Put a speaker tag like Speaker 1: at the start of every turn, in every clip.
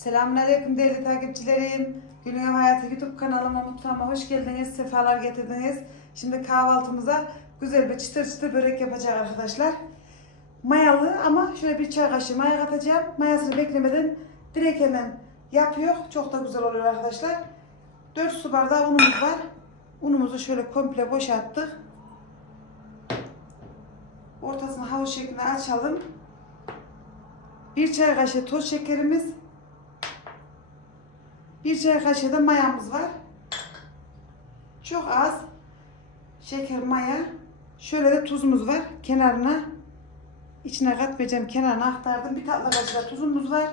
Speaker 1: Selamünaleyküm değerli takipçilerim. Günün Ev Hayatı YouTube kanalıma, mutfağıma hoş geldiniz, sefalar getirdiniz. Şimdi kahvaltımıza güzel bir çıtır çıtır börek yapacağız arkadaşlar. Mayalı ama şöyle bir çay kaşığı maya katacağım. Mayasını beklemeden direkt hemen yapıyor. Çok da güzel oluyor arkadaşlar. 4 su bardağı unumuz var. Unumuzu şöyle komple boşalttık. Ortasını havuç şeklinde açalım. Bir çay kaşığı toz şekerimiz. Bir çay kaşığı da mayamız var. Çok az şeker maya. Şöyle de tuzumuz var. Kenarına içine katmayacağım. Kenarına aktardım. Bir tatlı kaşığı da tuzumuz var.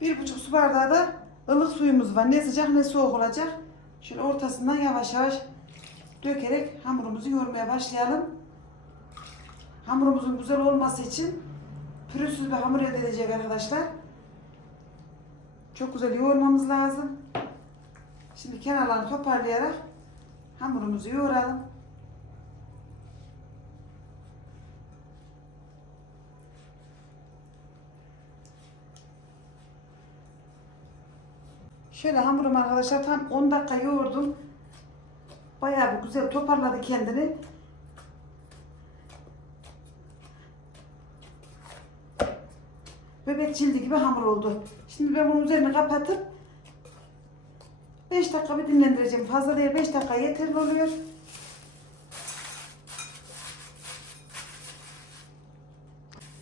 Speaker 1: Bir buçuk su bardağı da ılık suyumuz var. Ne sıcak ne soğuk olacak. Şöyle ortasından yavaş yavaş dökerek hamurumuzu yoğurmaya başlayalım. Hamurumuzun güzel olması için pürüzsüz bir hamur elde edecek arkadaşlar. Çok güzel yoğurmamız lazım. Şimdi kenarlarını toparlayarak hamurumuzu yoğuralım. Şöyle hamurum arkadaşlar tam 10 dakika yoğurdum. Bayağı bir güzel toparladı kendini. Bebek cildi gibi hamur oldu. Şimdi ben bunun üzerini kapatıp 5 dakika bir dinlendireceğim. Fazla değil 5 dakika yeterli oluyor.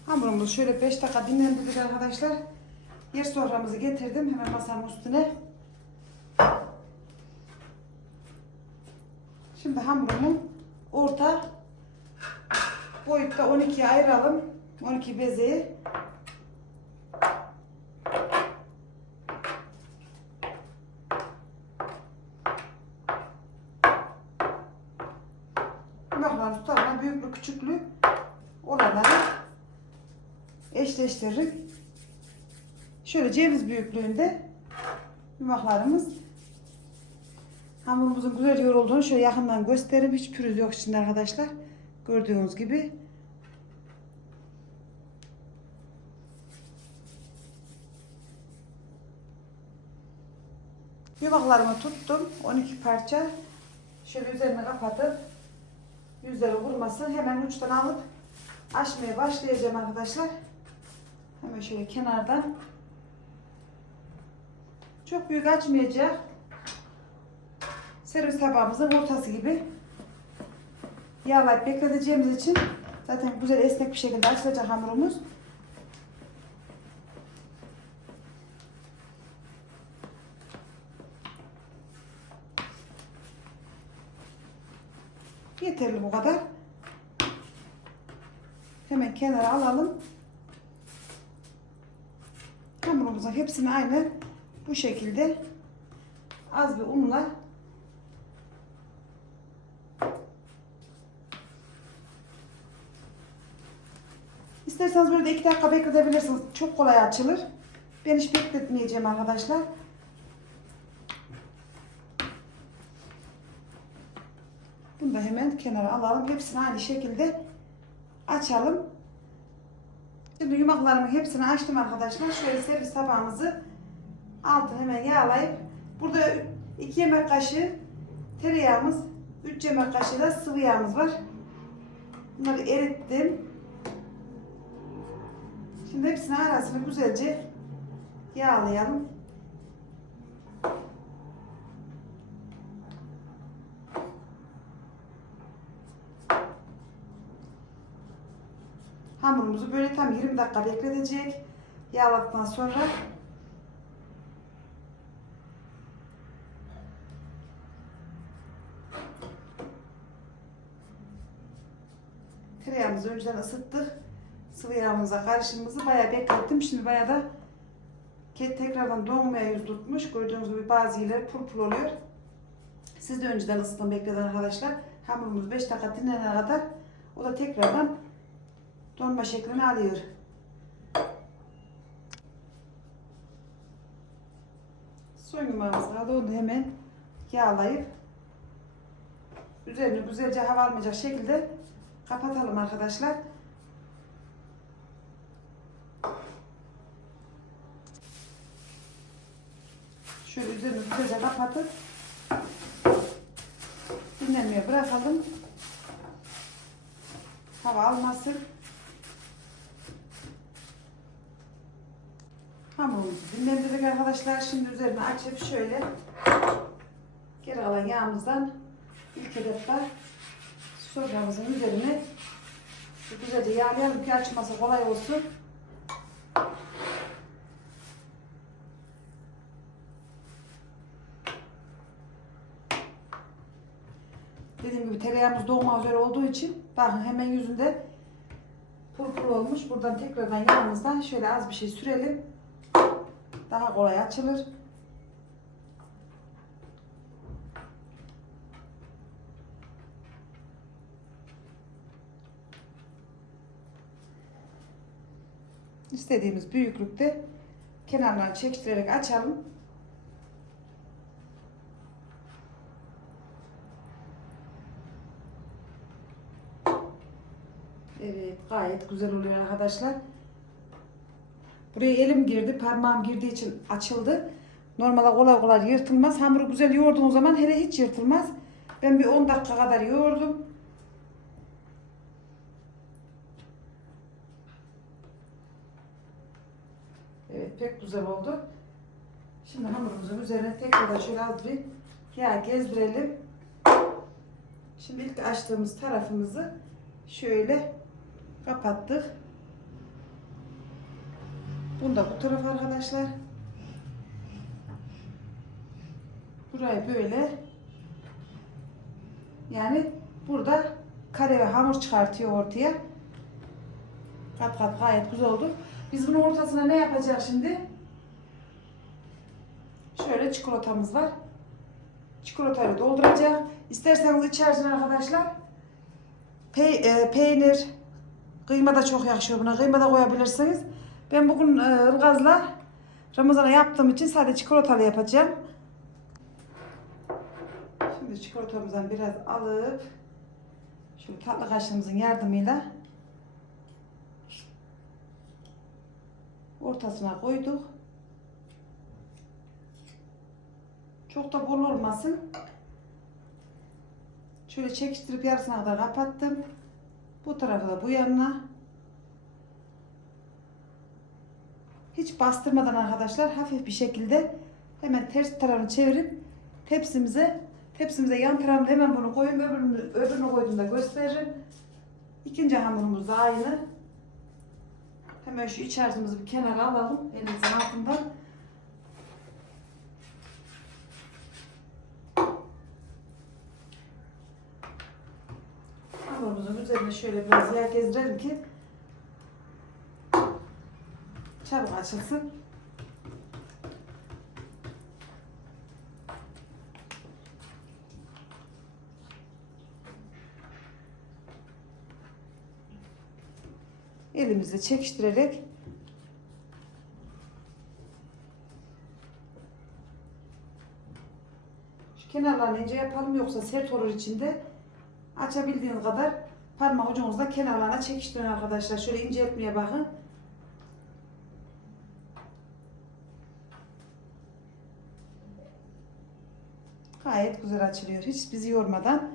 Speaker 1: Hamurumuzu şöyle 5 dakika dinlendirdik arkadaşlar. Yer soframızı getirdim hemen masanın üstüne. Şimdi hamurumu orta boyutta 12'ye ayıralım. 12 bezeyi. Yumakların tutarına büyüklü küçüklü olanları eşleştirerek şöyle ceviz büyüklüğünde yumaklarımız hamurumuzun güzel yoğrulduğunu şöyle yakından göstereyim. Hiç pürüz yok içinde arkadaşlar. Gördüğünüz gibi. Yumaklarımı tuttum. 12 parça. Şöyle üzerine kapatıp yüzleri vurmasın. Hemen uçtan alıp açmaya başlayacağım arkadaşlar. Hemen şöyle kenardan. Çok büyük açmayacak. Servis tabağımızın ortası gibi yağlayıp bekleteceğimiz için zaten güzel esnek bir şekilde açılacak hamurumuz. Yeterli bu kadar. Hemen kenara alalım. Hamurumuzun hepsini aynı bu şekilde az bir unla İsterseniz böyle de iki dakika bekletebilirsiniz. Çok kolay açılır. Ben hiç bekletmeyeceğim arkadaşlar. Bunu da hemen kenara alalım. Hepsini aynı şekilde açalım. Şimdi yumaklarımın hepsini açtım arkadaşlar. Şöyle servis tabağımızı altını hemen yağlayıp burada 2 yemek kaşığı tereyağımız, 3 yemek kaşığı da sıvı yağımız var. Bunları erittim. Şimdi hepsini arasını güzelce yağlayalım. Hamurumuzu böyle tam 20 dakika bekletecek. Yağladıktan sonra tereyağımızı önceden ısıttık. Sıvı yağımıza karışımımızı bayağı beklettim. Şimdi bayağı da ket tekrardan donmaya yüz tutmuş. Gördüğünüz gibi bazı yerleri pul oluyor. Siz de önceden ısıtın bekledin arkadaşlar. Hamurumuz 5 dakika dinlenene kadar o da tekrardan donma şeklini alıyor. Son yumağımız kaldı. Onu hemen yağlayıp üzerini güzelce hava almayacak şekilde kapatalım arkadaşlar. Şöyle üzerini güzelce kapatıp dinlenmeye bırakalım. Hava almasın. Hamurumuzu dinlendirdik arkadaşlar. Şimdi üzerine açıp şöyle geri kalan yağımızdan ilk etapta soframızın üzerine güzelce yağlayalım ki açması kolay olsun. Dediğim gibi tereyağımız doğma üzere olduğu için bakın hemen yüzünde pul pul olmuş. Buradan tekrardan yağımızdan şöyle az bir şey sürelim. Daha kolay açılır. İstediğimiz büyüklükte kenarlarını çekiştirerek açalım. Evet, gayet güzel oluyor arkadaşlar. Buraya elim girdi, parmağım girdiği için açıldı. Normalde kolay kolay yırtılmaz. Hamuru güzel yoğurduğun zaman hele hiç yırtılmaz. Ben bir 10 dakika kadar yoğurdum. Evet, pek güzel oldu. Şimdi hamurumuzun üzerine tekrar şöyle az bir yağ gezdirelim. Şimdi ilk açtığımız tarafımızı şöyle kapattık. Bunu da bu tarafa arkadaşlar. Burayı böyle yani burada kare ve hamur çıkartıyor ortaya. Kat kat gayet güzel oldu. Biz bunun ortasına ne yapacağız şimdi? Şöyle çikolatamız var. Çikolatayı dolduracak. İsterseniz içerisine arkadaşlar Pey, e, peynir, kıyma da çok yakışıyor buna. Kıyma da koyabilirsiniz. Ben bugün e, Ramazan'a yaptığım için sadece çikolatalı yapacağım. Şimdi çikolatamızdan biraz alıp şöyle tatlı kaşığımızın yardımıyla ortasına koyduk. Çok da bol olmasın. Şöyle çekiştirip yarısına kadar kapattım. Bu tarafa da bu yanına. Bastırmadan arkadaşlar hafif bir şekilde hemen ters tarafını çevirip tepsimize tepsimize yan tarafına hemen bunu koyun öbürünü, öbürünü koyduğumda gösteririm. İkinci hamurumuz da aynı. Hemen şu iç harcımızı bir kenara alalım elimizin altından. Hamurumuzun üzerine şöyle biraz yağ gezdirelim ki çabuk açılsın. Elimizle çekiştirerek şu kenarlarını ince yapalım yoksa sert olur içinde. Açabildiğiniz kadar parmak ucunuzla kenarlarına çekiştirin arkadaşlar. Şöyle inceltmeye bakın. Gayet güzel açılıyor. Hiç bizi yormadan.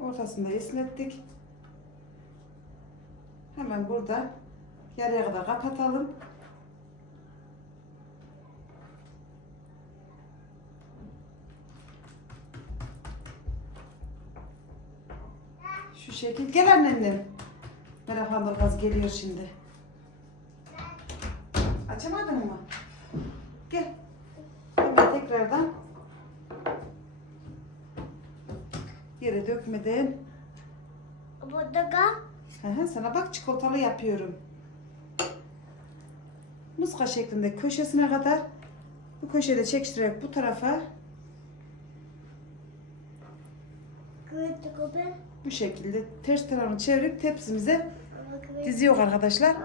Speaker 1: Ortasında esnettik. Hemen burada yarıya kadar kapatalım. Şu şekil. Gel annem. Meraklandı gaz geliyor şimdi. Açamadın mı? Gel. Hemen tekrardan yere dökmeden.
Speaker 2: Burada kal.
Speaker 1: Hı hı, sana bak çikolatalı yapıyorum. Muska şeklinde köşesine kadar bu köşede çekiştirerek bu tarafa
Speaker 2: Kıvırcık gibi.
Speaker 1: Bu şekilde ters tarafını çevirip tepsimize diziyor arkadaşlar.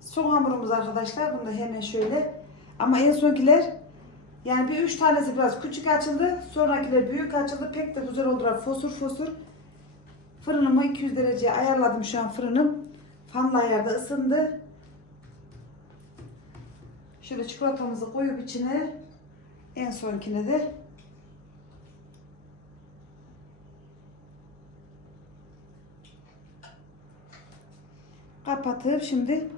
Speaker 1: Son hamurumuz arkadaşlar. Bunu da hemen şöyle. Ama en sonkiler yani bir üç tanesi biraz küçük açıldı. Sonrakiler büyük açıldı. Pek de güzel oldular. Fosur fosur. Fırınımı 200 dereceye ayarladım şu an fırınım. Fanlı ayarda ısındı. Şöyle çikolatamızı koyup içine en sonkine de kapatıp şimdi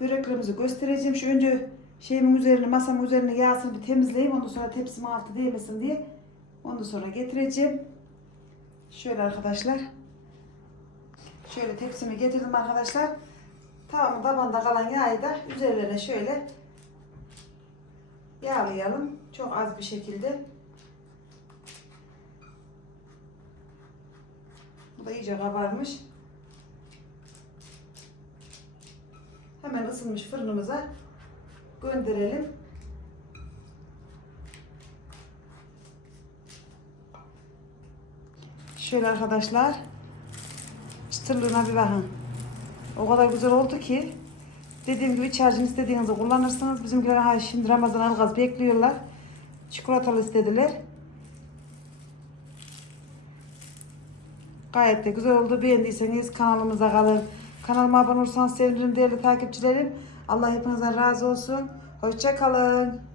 Speaker 1: böreklerimizi göstereceğim. Şu önce şeyimin üzerine, masamın üzerine yağsını bir temizleyeyim. Ondan sonra tepsimin altı değmesin diye. Ondan sonra getireceğim. Şöyle arkadaşlar. Şöyle tepsimi getirdim arkadaşlar. Tavamın tabanda kalan yağı da üzerlerine şöyle yağlayalım. Çok az bir şekilde. Bu da iyice kabarmış. Hemen ısınmış fırınımıza gönderelim. Şöyle arkadaşlar. Çıtırlığına bir bakın. O kadar güzel oldu ki. Dediğim gibi içericini istediğinizi kullanırsınız. Bizimkiler ha şimdi Ramazan algaz bekliyorlar. Çikolatalı istediler. Gayet de güzel oldu. Beğendiyseniz kanalımıza kalın. Kanalıma abone olursanız sevinirim değerli takipçilerim. Allah hepinizden razı olsun. Hoşça kalın.